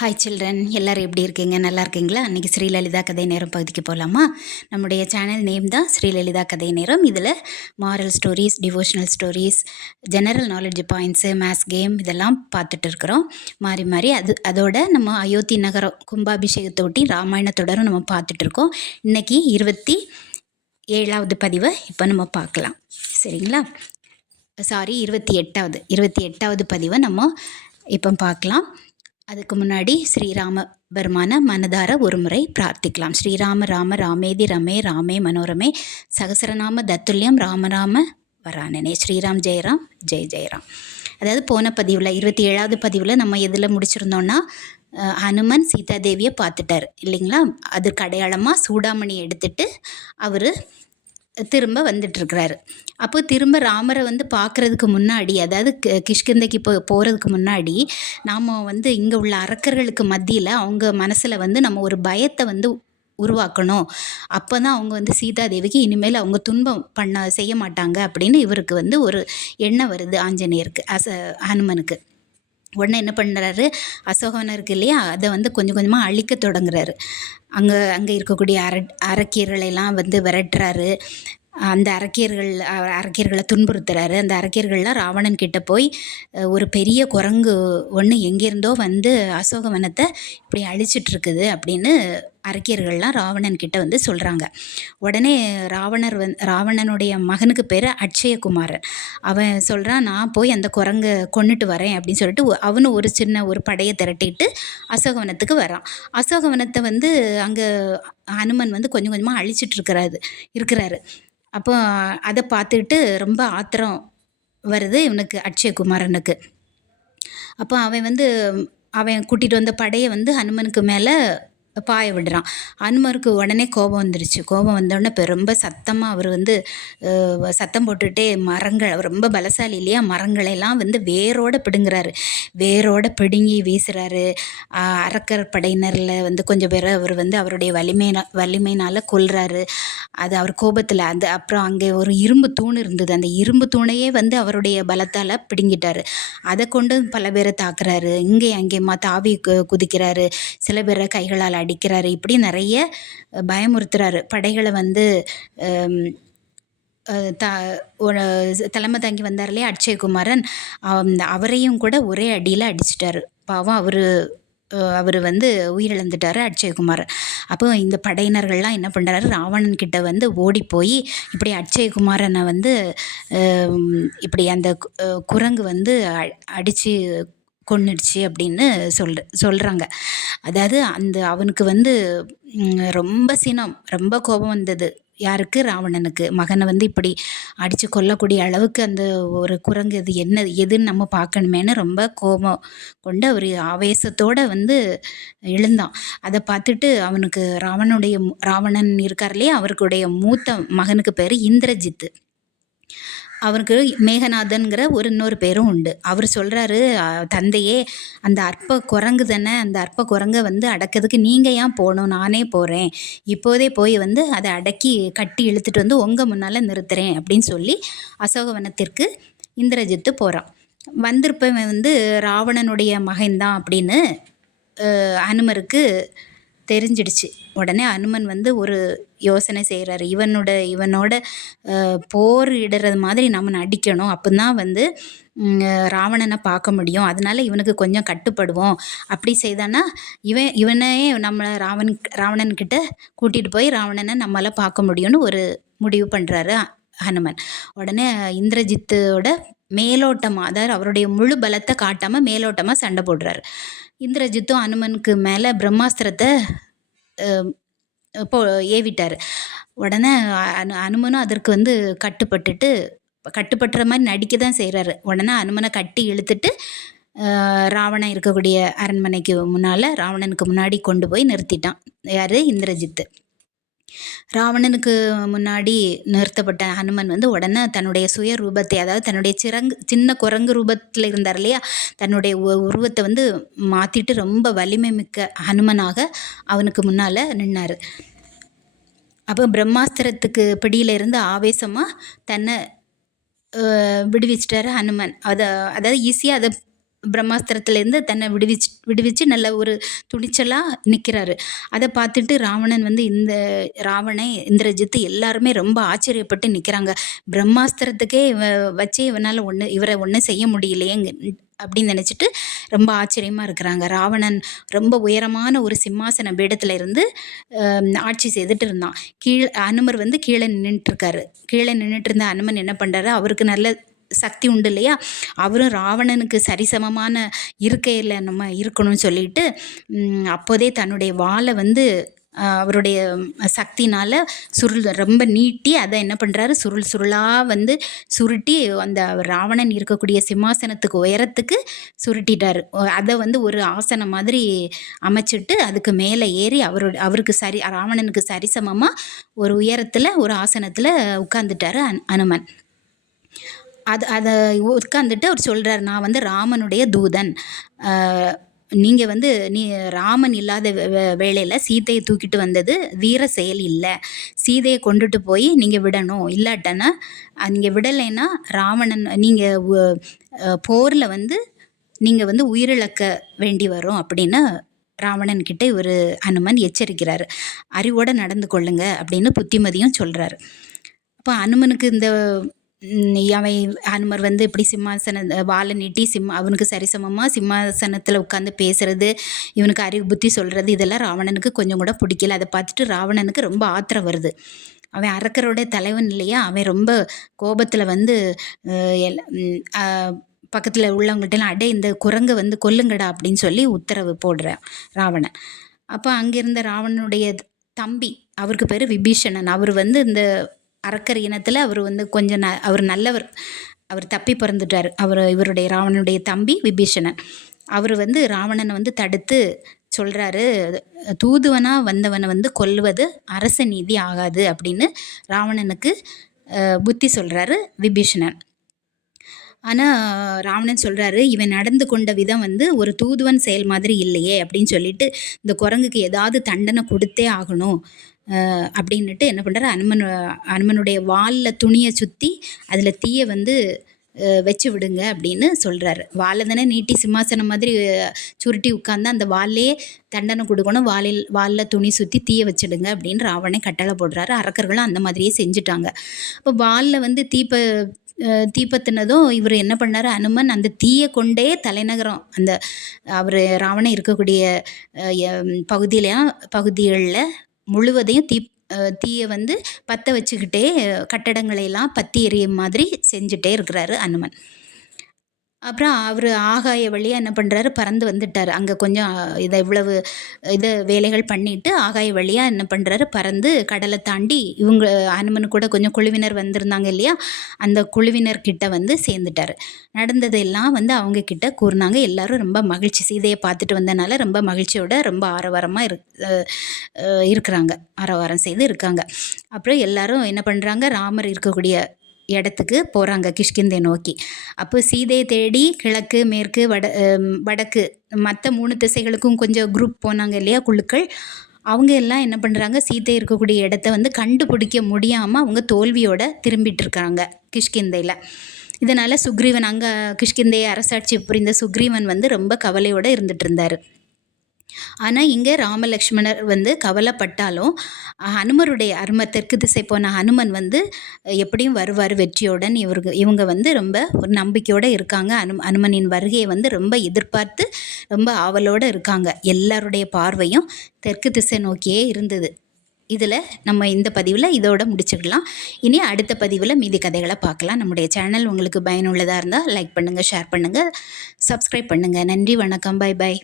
Hi children, எல்லோரும் எப்படி இருக்கீங்க? நல்லா இருக்கீங்களா? அன்றைக்கி ஸ்ரீலலிதா கதை நேரம் பகுதிக்கு போகலாமா? நம்முடைய சேனல் நேம் தான் ஸ்ரீலலிதா கதை நேரம். இதில் moral stories, devotional stories, general knowledge points, maths game இதெல்லாம் பார்த்துட்டு இருக்கிறோம். மாறி மாறி அதோட நம்ம அயோத்தி நகரம் கும்பாபிஷேகத்தொட்டி ராமாயண தொடரும் நம்ம பார்த்துட்ருக்கோம். இன்றைக்கி 27வது பதிவை இப்போ நம்ம பார்க்கலாம். சரிங்களா? 28வது பதிவை நம்ம இப்போ பார்க்கலாம். அதுக்கு முன்னாடி ஸ்ரீராம பெருமான மனதார ஒரு முறை பிரார்த்திக்கலாம். ஸ்ரீராம ராம ராமேதி ரமே ராமே மனோரமே சகசரநாம தத்துல்யம் ராமராம வரானனே. ஸ்ரீராம் ஜெயராம் ஜெய் ஜெயராம். அதாவது போன பதிவில் 27வது பதிவில் நம்ம எதில் முடிச்சிருந்தோன்னா ஹனுமன் சீதாதேவியை பார்த்துட்டார் இல்லைங்களா? அதுக்கு அடையாளமாக சூடாமணி எடுத்துட்டு அவர் திரும்ப வந்துட்டுருக்கிறாரு. அப்போ திரும்ப ராமரை பார்க்குறதுக்கு முன்னாடி, அதாவது கிஷ்கிந்தைக்கு போகிறதுக்கு முன்னாடி நாம் இங்கே உள்ள அரக்கர்களுக்கு மத்தியில் அவங்க மனசில் நம்ம ஒரு பயத்தை உருவாக்கணும். அப்போ தான் அவங்க சீதாதேவிக்கு இனிமேல் அவங்க துன்பம் செய்ய மாட்டாங்க அப்படின்னு இவருக்கு ஒரு எண்ணம் வருது ஆஞ்சநேயருக்கு, ஹனுமனுக்கு. உடனே என்ன பண்ணுறாரு, அசோகவனம் இருக்குது இல்லையா, அதை கொஞ்சம் கொஞ்சமாக அழிக்க தொடங்குறாரு. அங்கே இருக்கக்கூடிய அரக்கியர்களெல்லாம் விரட்டுறாரு. அந்த அரக்கியர்களை துன்புறுத்துறாரு. அந்த அரக்கியர்கள்லாம் ராவணன் கிட்ட போய் ஒரு பெரிய குரங்கு ஒன்று எங்கேருந்தோ அசோகவனத்தை இப்படி அழிச்சிட்ருக்குது அப்படின்னு அரக்கியர்கள்லாம் ராவணன் கிட்ட சொல்கிறாங்க. உடனே ராவணனுடைய மகனுக்கு பேர் அட்சயகுமாரன். அவன் சொல்கிறான், நான் போய் அந்த குரங்கை கொண்டுட்டு வரேன் அப்படின்னு சொல்லிட்டு அவனும் ஒரு சின்ன ஒரு படையை திரட்டிட்டு அசோகவனத்துக்கு வரான். அசோகவனத்தை அங்கே ஹனுமன் கொஞ்சம் கொஞ்சமாக இருக்கிறாரு. அப்போ அதை பார்த்துக்கிட்டு ரொம்ப ஆத்திரம் வருது இவனுக்கு, அட்சயகுமாரனுக்கு. அப்போ அவன் கூட்டிகிட்டு வந்த படையை ஹனுமனுக்கு மேலே பாய விடுறான். ஹனுமருக்கு உடனே கோபம் வந்துடுச்சு. கோபம் வந்தோடனே இப்போ ரொம்ப சத்தமாக அவர் சத்தம் போட்டுகிட்டே மரங்கள், அவர் ரொம்ப பலசாலி இல்லையா, மரங்களெல்லாம் வேரோடு பிடுங்குறாரு. வேரோடு பிடுங்கி வீசுகிறாரு. அரக்கர் படையினரில் கொஞ்சம் பேரை அவர் அவருடைய வலிமையினால் கொல்றாரு. அது அவர் கோபத்தில் அப்புறம் அங்கே ஒரு இரும்பு தூண் இருந்தது. அந்த இரும்பு தூணையே அவருடைய பலத்தால் பிடுங்கிட்டார். அதை கொண்டு பல பேரை தாக்குறாரு. இங்கே அங்கேயுமா தாவி குதிக்கிறாரு. சில பேரை கைகளால் அடிக்கிறாரு. இப்படி நிறைய பயமுறுத்துறாரு. படைகளை தலைமை தாங்கி வந்தார் இல்லையா அட்சயகுமாரன், அவரையும் கூட ஒரே அடியில் அடிச்சிட்டாரு. பாவம் அவர் உயிரிழந்துட்டார் அட்சயகுமாரன். அப்போ இந்த படையினர்கள்லாம் என்ன பண்ணுறாரு, ராவணன் கிட்ட ஓடி போய் இப்படி அட்சயகுமாரனை இப்படி அந்த குரங்கு அடித்து கொன்னுடுச்சு அப்படின்னு சொல்கிறாங்க. அதாவது அவனுக்கு ரொம்ப சினம், ரொம்ப கோபம் வந்தது. யாருக்கு? ராவணனுக்கு. மகனை இப்படி அடித்து கொல்லக்கூடிய அளவுக்கு அந்த ஒரு குரங்கு இது எதுன்னு நம்ம பார்க்கணுமேனு ரொம்ப கோபம் கொண்டு அவர் ஆவேசத்தோடு எழுந்தான். அதை பார்த்துட்டு அவனுக்கு ராவணன் இருக்கார் இல்லையா, அவருக்குடைய மூத்த மகனுக்கு பேர் இந்திரஜித்து. அவருக்கு மேகநாதன்கிற இன்னொரு பேரும் உண்டு. அவர் சொல்கிறாரு, தந்தையே, அந்த அற்ப குரங்கு தானே, அந்த அற்ப குரங்கை அடக்கிறதுக்கு நீங்கள் ஏன் போகணும், நானே போகிறேன். இப்போதே போய் அதை அடக்கி கட்டி இழுத்துட்டு உங்கள் முன்னால் நிறுத்துகிறேன் அப்படின்னு சொல்லி அசோகவனத்திற்கு இந்திரஜித்து போகிறான். வந்திருப்பவன் ராவணனுடைய மகன்தான் அப்படின்னு ஹனுமருக்கு தெரிஞ்சிடுச்சு. உடனே ஹனுமன் ஒரு யோசனை செய்கிறாரு. இவனோட போர் இடுறது மாதிரி நம்ம நடிக்கணும். அப்போ தான் ராவணனை பார்க்க முடியும். அதனால இவனுக்கு கொஞ்சம் கட்டுப்படுவோம். அப்படி செய்தானா இவனே நம்மளை ராவணன்கிட்ட கூட்டிகிட்டு போய் ராவணனை நம்மளால் பார்க்க முடியும்னு ஒரு முடிவு பண்ணுறாரு ஹனுமன். உடனே இந்திரஜித்தோட மேலோட்டமாக, அதாவது அவருடைய முழு பலத்தை காட்டாமல் மேலோட்டமாக சண்டை போடுறாரு. இந்திரஜித்தும் ஹனுமனுக்கு மேலே பிரம்மாஸ்திரத்தை ஏவிட்டார். உடனே ஹனுமனும் அதற்கு கட்டுப்பட்டுற மாதிரி நடிக்க தான் செய்கிறாரு. உடனே ஹனுமனை கட்டி இழுத்துட்டு ராவணன் இருக்கக்கூடிய அரண்மனைக்கு ராவணனுக்கு முன்னாடி கொண்டு போய் நிறுத்திட்டான். யார்? இந்திரஜித்து. ராவணனுக்கு முன்னாடி நிறுத்தப்பட்ட ஹனுமன் உடனே தன்னுடைய சுய ரூபத்தை, அதாவது தன்னுடைய சின்ன குரங்கு ரூபத்தில் இருந்தார் இல்லையா, தன்னுடைய உருவத்தை மாற்றிட்டு ரொம்ப வலிமை மிக்க ஹனுமனாக அவனுக்கு முன்னால் நின்னார். அப்போ பிரம்மாஸ்திரத்துக்கு பிடியிலிருந்து ஆவேசமாக தன்னை விடுவிச்சிட்டாரு ஹனுமன். அதாவது ஈஸியாக அதை பிரம்மாஸ்திரத்துலேருந்து தன்னை விடுவிச்சு நல்ல ஒரு துணிச்சலாக நிற்கிறாரு. அதை பார்த்துட்டு ராவணன் வந்து ராவணன், இந்திரஜித்து எல்லாருமே ரொம்ப ஆச்சரியப்பட்டு நிற்கிறாங்க. பிரம்மாஸ்திரத்துக்கே வச்சு இவரை ஒன்றும் செய்ய முடியலையேங்க அப்படின்னு நினச்சிட்டு ரொம்ப ஆச்சரியமாக இருக்கிறாங்க. ராவணன் ரொம்ப உயரமான ஒரு சிம்மாசன பீடத்தில் இருந்து ஆட்சி செய்துட்டு இருந்தான். அனுமர் வந்து கீழே நின்றுட்டுருக்காரு. கீழே நின்றுட்டு இருந்த அனுமன் என்ன பண்ணுறாரு, அவருக்கு நல்ல சக்தி உண்டு இல்லையா, அவரும் ராவணனுக்கு சரிசமமான இருக்கையில் நம்ம இருக்கணும்னு சொல்லிட்டு அப்போதே தன்னுடைய வாளை வந்து அவருடைய சக்தினால் ரொம்ப நீட்டி அதை என்ன பண்ணுறாரு, சுருளாக வந்து சுருட்டி அந்த ராவணன் இருக்கக்கூடிய சிம்மாசனத்துக்கு உயரத்துக்கு சுருட்டிட்டார். அதை வந்து ஒரு ஆசனம் மாதிரி அமைச்சிட்டு அதுக்கு மேலே ஏறி அவருக்கு ராவணனுக்கு சரிசமமாக ஒரு உயரத்தில் ஒரு ஆசனத்தில் உட்கார்ந்துட்டார் அனுமன். அதை உட்காந்துட்டு அவர் சொல்கிறார், நான் வந்து ராமனுடைய தூதன். நீங்கள் வந்து ராமன் இல்லாத வேளையில் சீதையை தூக்கிட்டு வந்தது வீர செயல் இல்லை. சீதையை கொண்டுட்டு போய் நீங்கள் விடணும். இல்லாட்டனா நீங்கள் விடலைன்னா ராவணன் நீங்கள் போரில் வந்து நீங்கள் வந்து உயிரிழக்க வேண்டி வரும் அப்படின்னு ராவணன்கிட்ட இவர் அனுமன் எச்சரிக்கிறார். அறிவோடு நடந்து கொள்ளுங்க அப்படின்னு புத்திமதியும் சொல்கிறாரு. அப்போ அனுமனுக்கு அனுமர் வந்து இப்படி வாழை நீட்டி அவனுக்கு சரிசமமாக சிம்மாசனத்தில் உட்காந்து பேசுறது, இவனுக்கு அறிவு புத்தி சொல்கிறது, இதெல்லாம் ராவணனுக்கு கொஞ்சம் கூட பிடிக்கல. அதை பார்த்துட்டு ராவணனுக்கு ரொம்ப ஆத்திரம் வருது. அவன் அரக்கரோட தலைவன் இல்லையா, அவன் ரொம்ப கோபத்தில் வந்து பக்கத்தில் உள்ளவங்கள்ட்டலாம் இந்த குரங்கை வந்து கொல்லுங்கடா அப்படின்னு சொல்லி உத்தரவு போடுறான் ராவணன். அப்போ அங்கிருந்த ராவணனுடைய தம்பி, அவருக்கு பேர் விபீஷணன். அவர் வந்து இந்த அரக்கர் இனத்தில் அவர் வந்து கொஞ்சம் அவர் நல்லவர், அவர் தப்பி பிறந்துட்டார். இவருடைய ராவணனுடைய தம்பி விபீஷணன். அவர் வந்து ராவணனை வந்து தடுத்து சொல்கிறாரு, தூதுவனாக வந்தவனை வந்து கொல்வது அரச நீதி ஆகாது அப்படின்னு ராவணனுக்கு புத்தி சொல்கிறாரு விபீஷணன். ஆனால் ராவணன் சொல்கிறாரு, இவன் நடந்து கொண்ட விதம் வந்து ஒரு தூதுவன் செயல் மாதிரி இல்லையே அப்படின்னு சொல்லிட்டு இந்த குரங்குக்கு ஏதாவது தண்டனை கொடுத்தே ஆகணும் அப்படின்னுட்டு என்ன பண்ணுறாரு, அனுமனுடைய வாலில் துணியை சுற்றி அதில் தீயை வந்து வச்சு விடுங்க அப்படின்னு சொல்கிறாரு. வாழை தானே நீட்டி சிம்மாசனம் மாதிரி சுருட்டி உட்காந்து அந்த வால்லையே தண்டனை கொடுக்கணும், வாலில் துணி சுற்றி தீயை வச்சிடுங்க அப்படின்னு ராவணன் கட்டளை போடுறாரு. அரக்கர்களும் அந்த மாதிரியே செஞ்சுட்டாங்க. அப்போ வாலில் வந்து தீப்பத்தினதும் இவர் என்ன பண்ணார், அனுமன் அந்த தீயை கொண்டே தலைநகரம் அந்த அவர் ராவணன் இருக்கக்கூடிய பகுதிகளில் முழுவதையும் தீயை வந்து பற்ற வச்சுக்கிட்டே கட்டடங்களையெல்லாம் பற்றி எரியும் மாதிரி செஞ்சுட்டே இருக்கிறாரு அனுமன். அப்புறம் அவர் ஆகாய வழியாக என்ன பண்ணுறாரு, பறந்து வந்துட்டார். அங்கே கொஞ்சம் இவ்வளவு வேலைகள் பண்ணிவிட்டு ஆகாய வழியாக என்ன பண்ணுறாரு, பறந்து கடலை தாண்டி அனுமனு கூட கொஞ்சம் குழுவினர் வந்திருந்தாங்க இல்லையா, அந்த குழுவினர்கிட்ட வந்து சேர்ந்துட்டார். நடந்ததெல்லாம் வந்து அவங்க கிட்ட கூறினாங்க. எல்லாரும் ரொம்ப மகிழ்ச்சி, சீதையை பார்த்துட்டு வந்தனால ரொம்ப மகிழ்ச்சியோட ரொம்ப ஆரவாரமாக இருக்கிறாங்க, ஆரவாரம் செய்து இருக்காங்க. அப்புறம் எல்லாரும் என்ன பண்ணுறாங்க, ராமர் இருக்கக்கூடிய இடத்துக்கு போகிறாங்க, கிஷ்கிந்தை நோக்கி. அப்போ சீதையை தேடி கிழக்கு மேற்கு வடக்கு மற்ற 3 திசைகளுக்கும் கொஞ்சம் குரூப் போனாங்க இல்லையா, குழுக்கள். அவங்க எல்லாம் என்ன பண்ணுறாங்க, சீதை இருக்கக்கூடிய இடத்த வந்து கண்டுபிடிக்க முடியாமல் அவங்க தோல்வியோட திரும்பிட்டு இருக்காங்க கிஷ்கிந்தையில். இதனால் சுக்ரீவன், அங்கே கிஷ்கிந்தையை அரசாட்சி புரிந்த சுக்ரீவன் வந்து ரொம்ப கவலையோடு இருந்துட்டு இருந்தார். ஆனால் இங்கே ராமலக்ஷ்மணர் வந்து கவலைப்பட்டாலும் ஹனுமருடைய தெற்கு திசை போன ஹனுமன் வந்து எப்படியும் வருவார் வெற்றியுடன். இவங்க வந்து ரொம்ப ஒரு நம்பிக்கையோடு இருக்காங்க. ஹனுமனின் வருகையை வந்து ரொம்ப எதிர்பார்த்து ரொம்ப ஆவலோடு இருக்காங்க. எல்லாருடைய பார்வையும் தெற்கு திசை நோக்கியே இருந்தது. இதில் நம்ம இந்த பதிவில் இதோட முடிச்சுக்கலாம். இனி அடுத்த பதிவில் மீதி கதைகளை பார்க்கலாம். நம்முடைய சேனல் உங்களுக்கு பயனுள்ளதாக இருந்தால் லைக் பண்ணுங்கள், ஷேர் பண்ணுங்கள், சப்ஸ்கிரைப் பண்ணுங்கள். நன்றி, வணக்கம், பை.